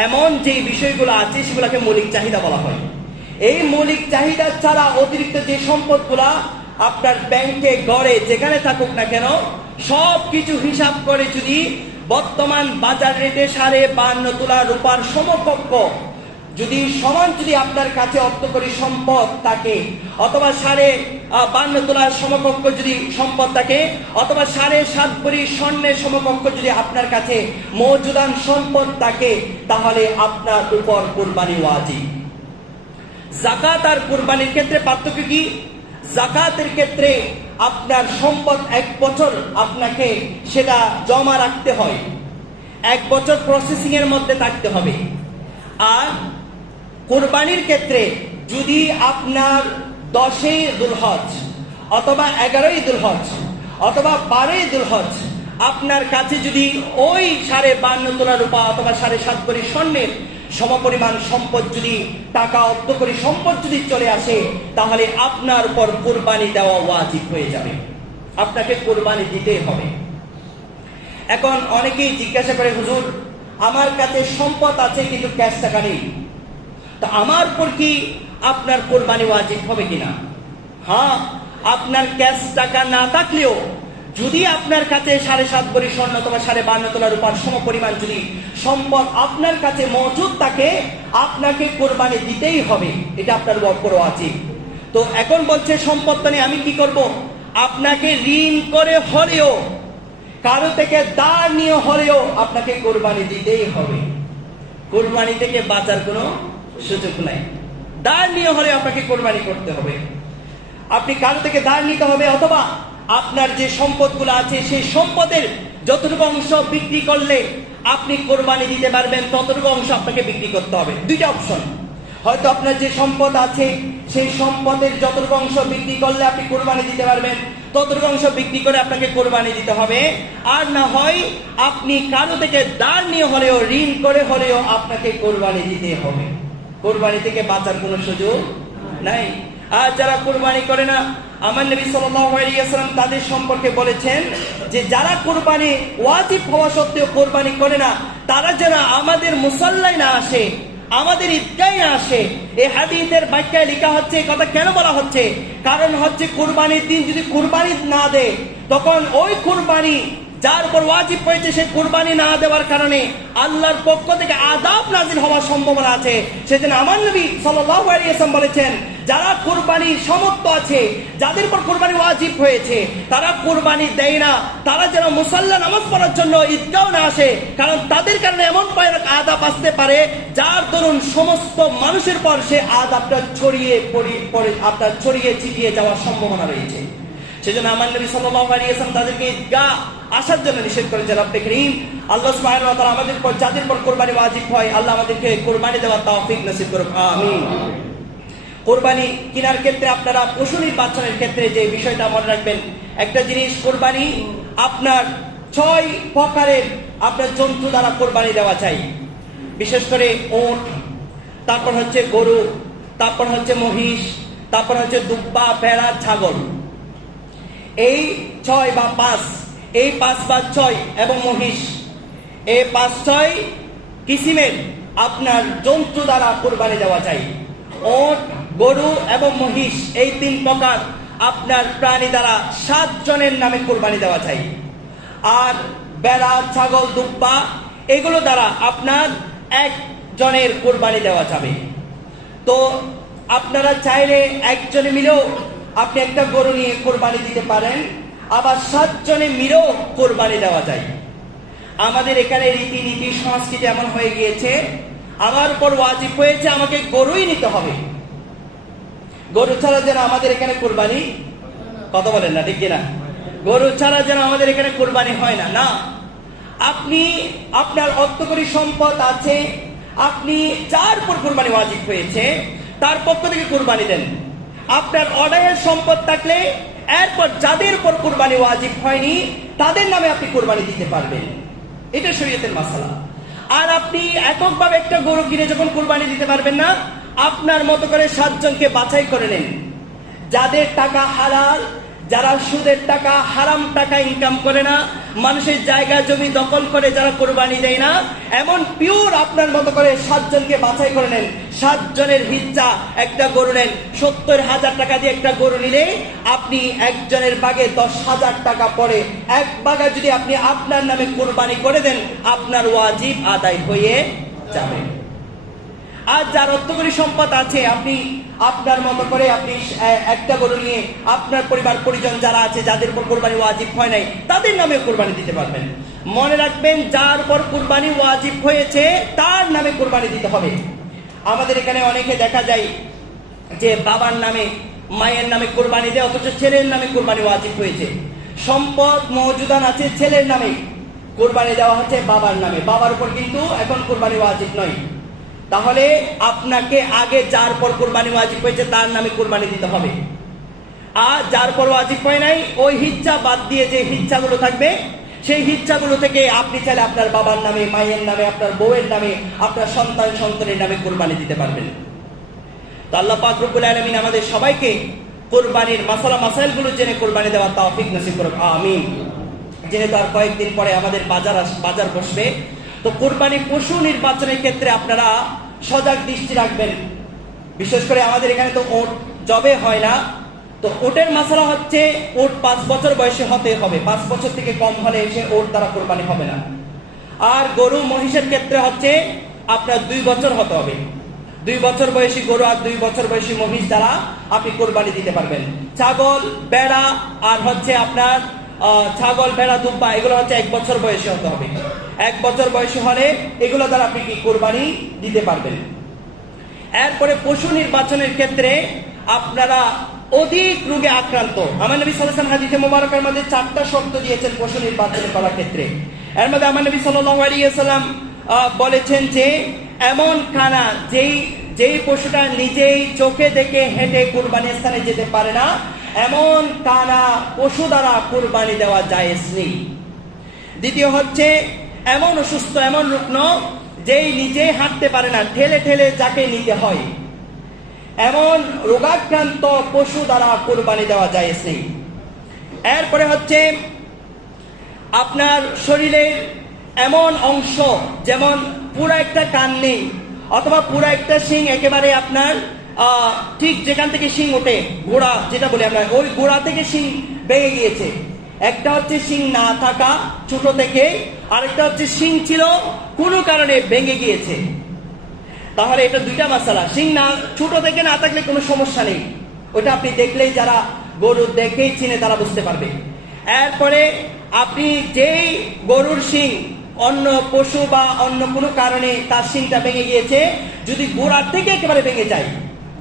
এমন যে বিষয়গুলো আছে সেগুলোকে মৌলিক চাহিদা বলা হয়। এই মৌলিক চাহিদা ছাড়া অতিরিক্ত যে সম্পদগুলা আপনার ব্যাংকে ঘরে যেখানে থাকুক না কেন সব কিছু হিসাব করে যদি বর্তমান বাজার রেটে 52.5 তোলা রূপার সমকক্ষ যদি সমান যদি আপনার কাছে অর্থকরী সম্পদ থাকে, অথবা 52.5 তোলার সমকক্ষ যদি সম্পদ থাকে, অথবা 7.5 ভরি স্বর্ণের সমকক্ষ যদি আপনার কাছে মওজুদান সম্পদ থাকে, তাহলে আপনার উপর কুরবানি ওয়াজিব। যাকাত আর কুরবানির ক্ষেত্রে পার্থক্য কি? যাকাতের ক্ষেত্রে আপনার সম্পদ 1 বছর আপনাকে সেটা জমা রাখতে হয়, 1 বছর প্রসেসিং এর মধ্যে থাকতে হবে। আর কুরবানির ক্ষেত্রে যদি আপনার 10ই দুলহজ অথবা 11ই দুলহজ অথবা 12ই দুলহজ আপনার কাছে যদি ওই 52.5 তোলা রূপা অথবা 7.5 ভরি স্বর্ণের সমপরিমাণ সম্পদ যদি টাকা অর্থকরী সম্পদ যদি চলে আসে, তাহলে আপনার উপর কুরবানি দেওয়া ওয়াজিব হয়ে যাবে, আপনাকে কুরবানি দিতেই হবে। এখন অনেকেই জিজ্ঞাসা করে, হুজুর আমার কাছে সম্পদ আছে কিন্তু ক্যাশ টাকা নেই, তো আমার উপর কি আপনার কুরবানি ওয়াজিব হবে কিনা? হ্যাঁ, আপনার ক্যাশ টাকা না থাকলেও যদি আপনার কাছে 7.5 ভরি স্বর্ণ অথবা 52.5 তোলা রূপার সমপরিমাণ যদি সম্পদ আপনার কাছে মজুদ থাকে, আপনাকে কুরবানি দিতেই হবে, এটা আপনার উপর ওয়াজিব। তো এখন বলছে সম্পদটা নিয়ে আমি কি করব? আপনাকে ঋণ করে হলেও, কারো থেকে ধার নিয়ে হলেও আপনাকে কুরবানি দিতেই হবে, কুরবানি থেকে বাঁচার কোনো সুযোগ নাই। ধার নিয়ে হলে আপনাকে কুরবানি করতে হবে, আপনি কারো থেকে ধার নিতে হবে, অথবা আপনার যে সম্পদগুলো আছে সেই সম্পদের যতটুকু অংশ বিক্রি করলে আপনি কুরবানি দিতে পারবেন ততটুকু অংশ আপনাকে বিক্রি করতে হবে। দুইটা অপশন, হয়তো আপনার যে সম্পদ আছে সেই সম্পদের যতটুকু অংশ বিক্রি করলে আপনি কুরবানি দিতে পারবেন ততটুকু অংশ বিক্রি করে আপনাকে কুরবানি দিতে হবে, আর না হয় আপনি কারো থেকে ধার নিয়ে হলেও ঋণ করে হলেও আপনাকে কুরবানি দিতে হবে, কুরবানি থেকে বাঁচার কোনো সুযোগ নাই। আর যারা কুরবানি করে না, আমার নবী সাল্লাল্লাহু আলাইহি ওয়াসাল্লাম তাদের সম্পর্কে বলেছেন যে যারা কুরবানি ওয়াজিব হওয়া সত্ত্বেও কুরবানি করে না, তারা যেন আমাদের মুসাল্লায় না আসে, আমাদের ঈদগাহে না আসে। এই হাদিসের ব্যাখ্যায় লেখা হচ্ছে, এই কথা কেন বলা হচ্ছে? কারণ হচ্ছে কুরবানির দিন যদি কুরবানি না দেয়, তখন ওই কুরবানি যার উপর ওয়াজিব হয়েছে সে কুরবানি না দেওয়ার কারণে আল্লাহর পক্ষ থেকে আযাব নাযিল হওয়ার সম্ভাবনা আছে। সেজন্য আমার নবী সাল্লাল্লাহু আলাইহি ওয়াসাল্লাম বলেছেন, যারা কুরবানির সামর্থ্য আছে, যাদের উপর কুরবানি ওয়াজিব হয়েছে, তারা কুরবানি দেয় না, তারা যেন মুসাল্লা নামাজ পড়ার জন্য ঈদগাহ না আসে, কারণ তাদের কারণে এমন ভয়ানক আযাব আসতে পারে যার দরুন সমস্ত মানুষের পর সে আযাবটা ছড়িয়ে ছিটিয়ে যাওয়ার সম্ভাবনা রয়েছে। সেজন্য আমার নবী সাল্লাল্লাহু আলাইহি ওয়াসাল্লাম তাদেরকে ঈদগাহ আসার জন্য নিষেধ করেছেন। রব্বে করিম আল্লাহ সুবহানাহু ওয়া তাআলা আমাদের পর যাদের পর কুরবানি ওয়াজিব হয়, আল্লাহ আমাদেরকে কুরবানি দেওয়ার তৌফিক নসিব করুন, আমিন। কুরবানি কেনার ক্ষেত্রে আপনারা পশু নির্বাচনের ক্ষেত্রে যে বিষয়টা মনে রাখবেন, একটা জিনিস, কুরবানি আপনার 6 প্রকারের আপনার জন্তু দ্বারা কুরবানি দেওয়া চাই। বিশেষ করে উট, তারপর হচ্ছে গরু, তারপর হচ্ছে মহিষ, তারপর হচ্ছে দুব্বা, ভেড়া, ছাগল। এই 6 বা 5, এই 5 বা 6 এবং মহিষ, এই 5-6 কিসিমের আপনার জন্তু দ্বারা কুরবানি দেওয়া চাই। উট, গরু এবং মহিষ, এই 3 প্রকার আপনার প্রাণী দ্বারা 7 জনের নামে কুরবানি দেওয়া চাই। আর ভেড়া, ছাগল, দুব্বা এগুলো দ্বারা আপনার 1 জনের কুরবানি দেওয়া যাবে। তো আপনারা চাইলে 1 জনে মিলেও আপনি একটা গরু নিয়ে কোরবানি দিতে পারেন, আবার 7 জনে মিলেও কোরবানি দেওয়া যায়। আমাদের এখানে রীতিনীতি সংস্কৃতি এমন হয়ে গিয়েছে, আমার উপর ওয়াজিব হয়েছে আমাকে গরুই নিতে হবে, গরু ছাড়া যেন আমাদের এখানে কোরবানি, কথা বলেন না ঠিক কিনা, গরু ছাড়া যেন আমাদের এখানে কোরবানি হয় না। না, আপনি আপনার অর্থকরী সম্পদ আছে, আপনি যার উপর কোরবানি ওয়াজিব হয়েছে তার পক্ষ থেকে কোরবানি দেন। আপনার অর্ডারের সম্পদ থাকলে এরপর যাদের উপর কুরবানি ওয়াজিব হয়নি তাদের নামে আপনি কুরবানি দিতে পারবেন, এটা শরীয়তের মাসালা। আর আপনি এককভাবে একটা গরু কিনে যখন কুরবানি দিতে পারবেন না, আপনার মতো করে 7 জনকে বাছাই করে নেন, যাদের টাকা হালাল, যারা সুদের টাকা, হারাম টাকা ইনকাম করে না, মানুষের জায়গা জমি দখল করে যারা কুরবানি দেয় না, এমন পিওর আপনার মতো করে 7 জনকে বাছাই করে নেন। 7 জনের হিজ্জা একটা গরু নেন, 70,000 টাকা দিয়ে একটা গরু নিলে আপনি একজনের ভাগে 10,000 টাকা পড়ে, 1 ভাগে যদি আপনি আপনার নামে কুরবানি করে দেন, আপনার ওয়াজিব আদায় হয়ে যাবে। আর যার অর্থকরী সম্পদ আছে, আপনি আপনার মতো করে আপনি একটা গরু নিয়ে আপনার পরিবার পরিজন যারা আছে, যাদের উপর কুরবানি ওয়াজিব হয় নাই, তাদের নামে কুরবানি দিতে পারবেন। মনে রাখবেন, যার উপর কুরবানি ওয়াজিব হয়েছে তার নামে কুরবানি দিতে হবে। আমাদের এখানে অনেকে দেখা যায় যে বাবার নামে, মায়ের নামে কুরবানি দেয়, অথচ ছেলের নামে কুরবানি ওয়াজিব হয়েছে। সম্পদ মওজুদান আছে ছেলের নামে, কুরবানি দেওয়া হচ্ছে বাবার নামে, বাবার উপর কিন্তু এখন কুরবানি ওয়াজিব নয়। তাহলে আপনাকে আগে যার পর কুরবানি ওয়াজিব হয়েছে তার নামে কুরবানি দিতে হবে। আর যার পর ওয়াজিব হয় নাই, ওই হিজ্জা বাদ দিয়ে যে হিজ্জাগুলো থাকবে, সেই হিজ্জাগুলো থেকে আপনি চাইলে আপনার বাবার নামে, মায়ের নামে, আপনার বউয়ের নামে, আপনার সন্তানের নামে কুরবানি দিতে পারবেন। তো আল্লাহ পাক রব্বুল আলামিন আমাদের সবাইকে কুরবানির মাসাইলগুলো জেনে কুরবানি দেওয়ার তৌফিক নসিব করুন, আমিন। যেহেতু আর কয়েকদিন পরে আমাদের বাজার বসবে, তো কুরবানি পশু নির্বাচনের ক্ষেত্রে আপনারা সজাগ দৃষ্টি রাখবেন। বিশেষ করে আমাদের এখানে তো উট জবে হয় না, তো উটের মাসালা হচ্ছে উট 5 বছর বয়সে হতে হবে, 5 বছর থেকে কম হলে সে উট দ্বারা কুরবানি হবে না। আর গরু মহিষের ক্ষেত্রে হচ্ছে আপনার 2 বছর হতে হবে, 2 বছর বয়সী গরু আর 2 বছর বয়সী মহিষ দ্বারা আপনি কুরবানি দিতে পারবেন। ছাগল, ভেড়া আর হচ্ছে আপনার ছাগল, ভেড়া, দুব্বা এগুলো হচ্ছে 1 বছর বয়সে হতে হবে। 1 বছর বয়সী হলে এগুলো দ্বারা আপনি কি কুরবানি দিতে পারবেন। এরপরে পশু নির্বাচনের ক্ষেত্রে আপনারা অধিক রোগে আক্রান্ত, আমার নবী সাল্লাল্লাহু আলাইহি ওয়াসাল্লাম হাদিসে মুবারকের মধ্যে 4টা শর্ত দিয়েছেন পশু নির্বাচন করার ক্ষেত্রে। এর মধ্যে আমার নবী সাল্লাল্লাহু আলাইহি ওয়াসাল্লাম বলেছেন যে এমন খানা যেই পশুটা নিজেই চোখে দেখে হেঁটে কুরবানির স্থানে যেতে পারে না, এমন কানা পশু দ্বারা কুরবানি দেওয়া জায়েজ নেই। দ্বিতীয় হচ্ছে এমন অসুস্থ, এমন রুগ্ন যেই নিজে হাঁটতে পারে না, ঠেলে ঠেলে যাকে নিতে হয়, এমন রোগাক্রান্ত পশু দ্বারা কুরবানি দেওয়া জায়েজ নেই। এরপরে হচ্ছে আপনার শরীরের এমন অংশ, যেমন পুরো একটা কান নেই অথবা পুরো একটা শিং একেবারে আপনার ঠিক যেখান থেকে শিং ওঠে, গোড়া যেটা বলি আমরা, ওই গোড়া থেকে শিং ভেঙে গিয়েছে, একটা হচ্ছে শিং না থাকা ছোট থেকে, আরেকটা হচ্ছে শিং ছিল কোনো কারণে ভেঙে গিয়েছে। তাহলে এটা দুইটা মাসালা। শিং না ছোট থেকে না থাকলে কোনো সমস্যা নেই, ওটা আপনি দেখলেই যারা গরু দেখেই চিনে তারা বুঝতে পারবে। এরপরে আপনি যেই গরুর শিং অন্য পশু বা অন্য কোনো কারণে তার শিংটা ভেঙে গিয়েছে, যদি গোড়ার থেকে একেবারে ভেঙে যায়,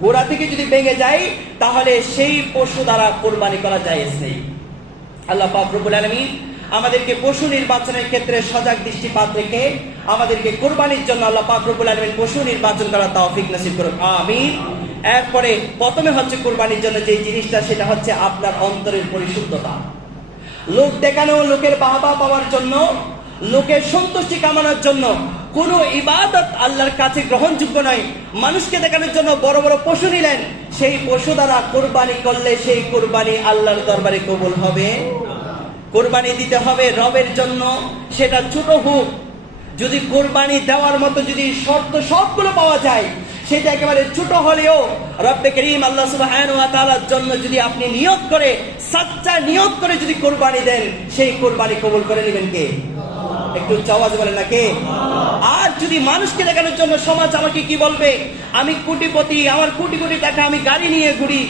গোড়া থেকে যদি ভেঙে যায়, তাহলে সেই পশু দ্বারা কোরবানি করা জায়েজ নেই। আল্লাহ পাক রব্বুল আলামিন আমাদেরকে পশু নির্বাচনের ক্ষেত্রে সজাগ দৃষ্টিপাত রেখে আমাদেরকে কোরবানির জন্য আল্লাহ পাক রব্বুল আলামিন পশু নির্বাচন করার তৌফিক নসিব করুন, আমিন। এরপরে প্রথমে হচ্ছে কোরবানির জন্য যে জিনিসটা, সেটা হচ্ছে আপনার অন্তরের পরিশুদ্ধতা। লোক দেখানো, লোকের বাহবা পাওয়ার জন্য, লোকের সন্তুষ্টি কামনার জন্য কোন ইবাদত আল্লাহর কাছে গ্রহণযোগ্য নয়। মানুষকে দেখানোর জন্য বড় বড় পশু নিলেন, সেই পশু দ্বারা কোরবানি করলে সেই কোরবানি আল্লাহর দরবারে কবুল হবে। কোরবানি দিতে হবে রবের জন্য, সেটা ছোট হোক। যদি কোরবানি দেওয়ার মতো যদি শর্ত সবগুলো পাওয়া যায়, সেটা একেবারে ছোট হলেও রব্বে করিম আল্লাহ সুবহানাহু ওয়া তাআলার জন্য যদি আপনি নিয়ত করে, সাচ্চা নিয়ত করে যদি কোরবানি দেন, সেই কোরবানি কবুল করে নেবেন কে? একটু আওয়াজ বলেন না কে? আর যদি মানুষকে দেখানোর জন্য, সমাজ আমাকে কি বলবে, আমি কোটিপতি, আমার কোটি কোটি টাকা, আমি গাড়ি নিয়ে ঘুরি,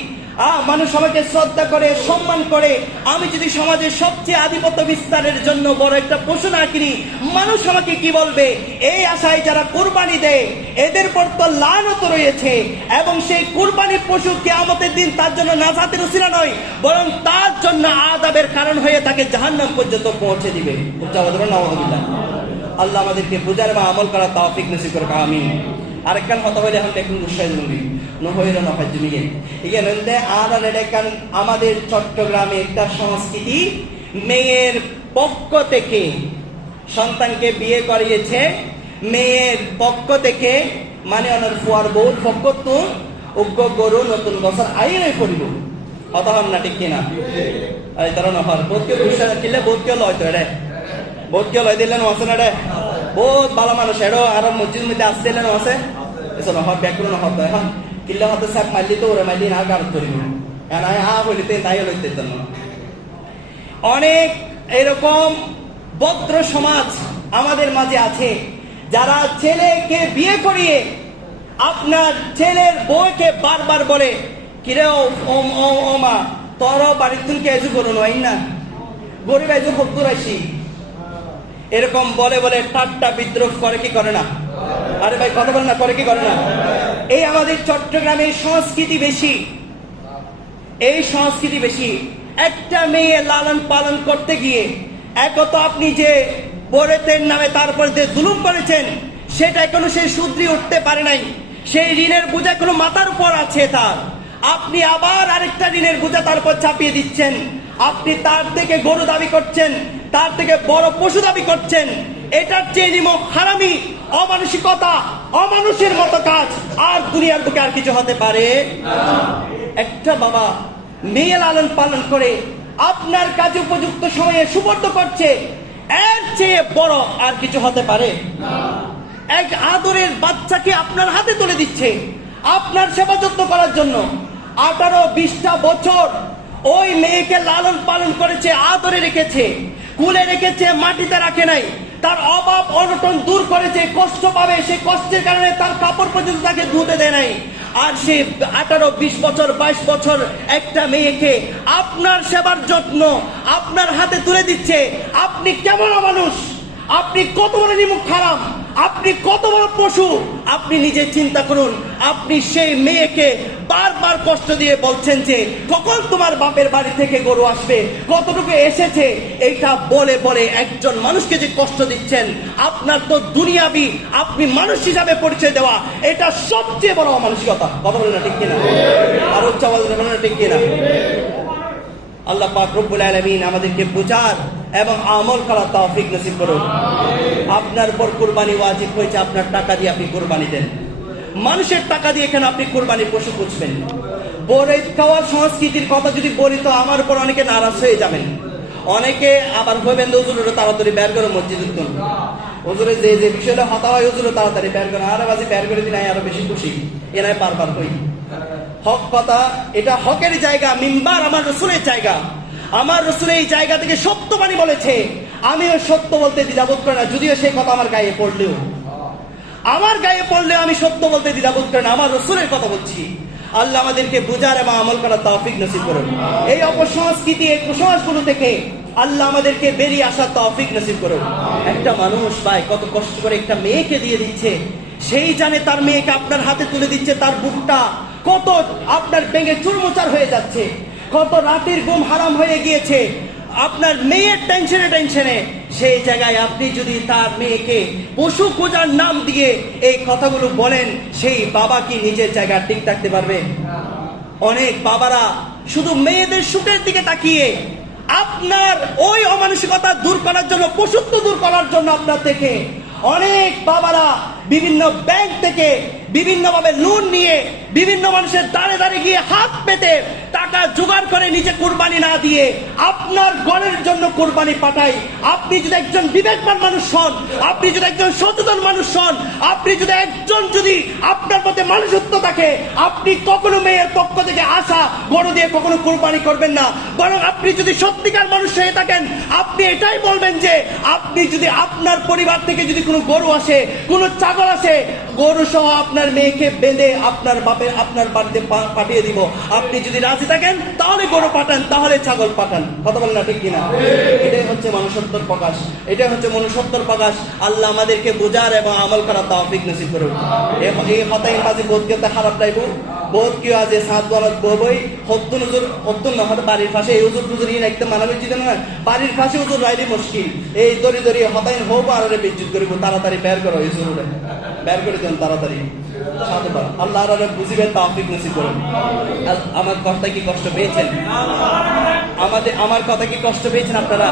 মানুষ আমাকে শ্রদ্ধা করে, সম্মান করে, আমি যদি সমাজের সবচেয়ে আধিপত্য বিস্তারের জন্য বড় একটা পশু না কিনি, মানুষ আমাকে কি বলবে, এই আশায় যারা কুরবানি দেয় এদের পর তো লানত রয়েছে, এবং সেই কুরবানির পশু কিয়ামতের দিন তার জন্য নাজাতের উসিলা নয়, বরং তার জন্য আযাবের কারণ হয়ে তাকে জাহান্নাম পর্যন্ত পৌঁছে দিবে। আল্লাহ আমাদেরকে বুঝার বা আমল করার তৌফিক নসিব করুক, আমিন। আরেকখান কথা বলে এখন দেখুন আমাদের চট্টগ্রামে একটা সংস্কৃতি, মেয়ের পক্ষ থেকে সন্তানকে বিয়ে করিয়েছে, মেয়ের পক্ষ থেকে মানে ওনার ফুয়ার বউর পক্ষ তো উগ্র গরু নতুন বছর আইনে করিব, হত হন না ঠিক কিনা? এই ধরো নহর বোধকে পুরস্কার কিনলে বোধকে লয় তো রে, বোধকে লয় দিলেন আছে না রে, বহুত ভালো মানুষ এরও আরো মসজিদ মধ্যে আসছিলেন আছে এসব নহর ব্যাকরণ হত এখন কিনলে হতে সাপ মারলি তো ওরা মারলি না গাড় করিব হইলিতে তাই লইতে জন্য। অনেক এরকম ভদ্র সমাজ আমাদের মাঝে আছে, যারা ছেলেকে বিয়ে করিয়ে আপনার ছেলের বউকে বারবার বলে, কিরে ও মা তোর বাড়ির তুমি কে এসে করুন না, গরিব এসে ভক্তুর আসি, এরকম বলে বলে ঠাট্টা বিদ্রোহ করে কি করে না? আরে ভাই কথা বলেন না, করে কি করে না? এই আমাদের চট্টগ্রামের সংস্কৃতি বেশি, এই সংস্কৃতি বেশি। একটা মেয়ে লালন পালন করতে গিয়ে একত আপনি যে বরেতের নামে তারপর যে জুলুম করেছেন, সেটা এখনো সে শুধরে উঠতে পারে নাই, সেই ঋণের বোঝা কোনো মাথার উপর আছে তার, আপনি আবার আরেকটা ঋণের বোঝা তার উপর চাপিয়ে দিচ্ছেন, আপনি তার থেকে গরু দাবি করছেন, তার থেকে বড় পশু দাবি করছেন। এটার চেয়ে নিমক হারামি, অমানসিকতা, অমানুষের মতো কাজ আর দুনিয়ার বুকে আর কিছু হতে পারে? একটা বাবা মেয়ে লালন পালন করে আপনার কাজে উপযুক্ত সময়ে সুবর্দ করছে, এর চেয়ে বড় আর কিছু হতে পারে? এক আদরের বাচ্চাকে আপনার হাতে তুলে দিচ্ছে আপনার সেবা যত্ন করার জন্য, 18-20টা বছর ওই মেয়েকে লালন পালন করেছে, আদরে রেখেছে, কুলে রেখেছে, মাটিতে রাখে নাই, তার অভাব অনটন দূর করেছে, কষ্ট পাবে সেই কষ্টের কারণে তার কাপড় পর্যন্ত তাকে ধুতে দেয় নাই। আর সে 18-20 বছর 22 বছর একটা মেয়েকে আপনার সেবার যত্ন আপনার হাতে তুলে দিচ্ছে। আপনি কেমন মানুষ, আপনি কত বড় নিমুখ খারাপ, আপনি কত বড় পশু, আপনি নিজে চিন্তা করুন। আপনি সেই মেয়েকে বারবার কষ্ট দিয়ে বলছেন যে কখন তোমার বাপের বাড়ি থেকে গরু আসবে, কতটুকু এসেছে, এইটা বলে বলে একজন মানুষকে যে কষ্ট দিচ্ছেন, আপনার তো দুনিয়াবি আপনি মানুষ হিসাবে পরিচয় দেওয়া এটা সবচেয়ে বড় অমানসিকতা। কথা বলেন না ঠিক কিনা? আর উচ্চ আওয়াজে বলেন না ঠিক কিনা? আল্লাহ পাক রব্বুল আলামিন আমাদেরকে বুঝার এবং আমল করার তৌফিক নসিব করুন। আপনার উপর কুরবানি ওয়াজিব হয়েছে, আপনার টাকা দিয়ে আপনি কুরবানি দেন। মানুষের টাকা দিয়ে এখানে আপনি কুরবানির পশু পুষবেন। বরে খাওয়ার সংস্কৃতির কথা যদি বলি তো আমার উপর অনেকে নারাজ হয়ে যাবেন, অনেকে আবার হইবেন হুজুরের তাড়াতাড়ি বের করে মসজিদ উত্তম হুজুরের যে যে বিষয়টা হতা হয় হুজুরের তাড়াতাড়ি বের করে, আরে বাজি বের করে দিন আরো বেশি খুশি, এনায় পারবার হই। হক কথা, এটা হকের জায়গা, মিম্বার আমার রাসূলের জায়গা। আমার রাসূল এই জায়গা থেকে সত্যবাণী বলেছে, আমিও সত্য বলতে দ্বিধাবোধ করি না, যদিও সেই কথা আমার গায়ে পড়লেও আমি সত্য বলতে দ্বিধাবোধ করি না, আমার রাসূলের কথা বলছি। আল্লাহ আমাদেরকে বুঝার এবং আমল করার তৌফিক নসিব করুন। এই অপসংস্কৃতি, এই কুসংস্কারগুলো থেকে আল্লাহ আমাদেরকে বেরিয়ে আসার তৌফিক নসিব করুন। একটা মানুষ ভাই কত কষ্ট করে একটা মেয়েকে দিয়ে দিচ্ছে, সেই জানে তার মেয়েকে আপনার হাতে তুলে দিচ্ছে, তার বুকটা কত আপনার ভেঙে চুরমুচার হয়ে যাচ্ছে, কত রাতের ঘুম হারাম হয়ে গিয়েছে আপনার মেয়ের টেনশনে। সেই জায়গায় আপনি যদি তার মেয়েকে পশু খোঁজার নাম দিয়ে এই কথাগুলো বলেন, সেই বাবা কি নিজের জায়গায় ঠিক থাকতে পারবে? অনেক বাবারা শুধু মেয়েদের সুখের দিকে তাকিয়ে আপনার ওই অমানসিকতা দূর করার জন্য, পশুত্ব দূর করার জন্য আপনার থেকে অনেক বাবারা বিভিন্ন ব্যাংক থেকে বিভিন্নভাবে লোন নিয়ে বিভিন্ন মানুষের দাঁড়ে গিয়ে হাত পেতে টাকা জোগাড় করে নিজে কুরবানি না দিয়ে আপনার ঘরের জন্য কুরবানি পাঠাই। আপনি যদি একজন বিবেকবান মানুষ হন, আপনি যদি একজন সচেতন মানুষ হন, আপনি যদি আপনার মধ্যে মানুষত্ব থাকে, আপনি কখনো মেয়ের পক্ষ থেকে আসা গরু দিয়ে কখনো কুরবানি করবেন না। বরং আপনি যদি সত্যিকার মানুষ হয়ে থাকেন, আপনি এটাই বলবেন যে আপনি যদি আপনার পরিবার থেকে যদি কোনো গরু আসে, কোনো ছাগল আসে, গরু সহ আপনার মেয়েকে বেঁধে আপনার বাড়িতে পাঠিয়ে দিব। আপনি যদি রাজি থাকেন তাহলে গরু পাঠান, তাহলে ছাগল পাঠান। কথা বলেন না ঠিক কিনা? এটাই হচ্ছে মনুষ্যত্বর প্রকাশ, এটাই হচ্ছে মনুষ্যত্বর প্রকাশ। আল্লাহ আমাদেরকে বোঝার এবং আমল করার তৌফিক নসিব করুন। এই হতাইন মাঝে বোধ করতে খারাপ লাগবো, বোধ কেউ আছে সাত গলত বই হত্যুন হুজুর হত্যুন না হয়তো বাড়ির পাশে এই হুজুর টুজুর ইয়ে রাখতে মানাবে যদি না, বাড়ির পাশে হুজুর রাইলে মুশকিল। এই দড়ি হতাইন হোক আর বিদ্যুৎ করিব, তাড়াতাড়ি বের করো, এই হুজুরে বের করে দেন তাড়াতাড়ি। আল্লাহ বুঝিবেন তৌফিক নসিব করুন। আমার কথা কি কষ্ট পেয়েছেন? আমার কথা কি কষ্ট পেয়েছেন আপনারা?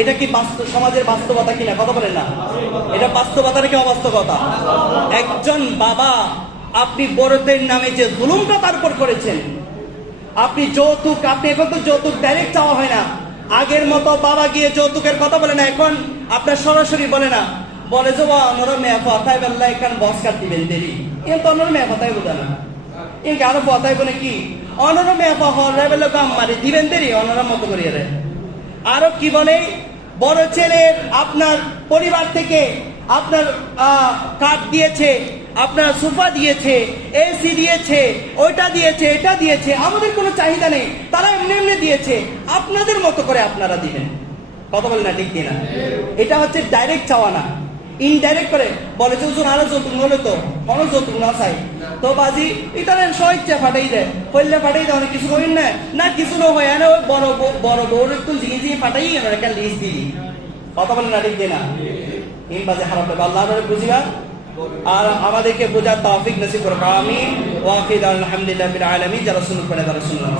এটা কি সমাজের বাস্তবতা কিনা? কথা বলেন না, এটা বাস্তবতা নাকি অবাস্তবতা? একজন বাবা আপনি বড়দের নামে যে জুলুমটা তার উপর করেছেন, আপনি এখন তো যৌতুক ডাইরেক্ট চাওয়া হয় না। আগের মতো বাবা গিয়ে যৌতুকের কথা বলে না, এখন আপনার সরাসরি বলে না, বলে যে অনরা মেয়া কথাই বেলা এখান বস কাট দিবেন দেরি, এ তো অনরা মেয়া কথাই বোঝা না, এর আরো কথাই বলে কি অনরা মেয়া হরে বেলা গাম মারি দিবেন দেরি, অনরা মতো করিয়ে রে। আরো কি বলে, বড় ছেলের আপনার পরিবার থেকে আপনার কাঠ দিয়েছে, আপনার সোফা দিয়েছে, এসি দিয়েছে, ওইটা দিয়েছে, এটা দিয়েছে, আমাদের কোনো চাহিদা নেই, তারা এমনি দিয়েছে, আপনাদের মতো করে আপনারা দিবেন। কথা বলে না ঠিক কিনা? এটা হচ্ছে ডাইরেক্ট চাওয়া না, ইনডাইরেক্ট করে বলে যে হুজুর আরো যৌতুক নলে তো অন যৌতুক না চাই তো বাজি ইতারের স্বইচ্ছা ফাটাই দেয়, হইলে ফাটাই দেয়, অনেক কিছু করেন না কিছু না হয় না, ওই বড় বউর একটু জিয়ে ফাটাই একটা লিস্ট দিই। কথা বলে না ঠিক কিনা? বাজে খারাপ হবে। আল্লাহ বুঝিবা আর আমাদেরকে বোঝার তৌফিক নসিব করুন। আমিন। ওয়া আখিরু আলহামদুলিল্লাহি রাব্বিল আলামিন। যারা শুনুন তারা শুনুন।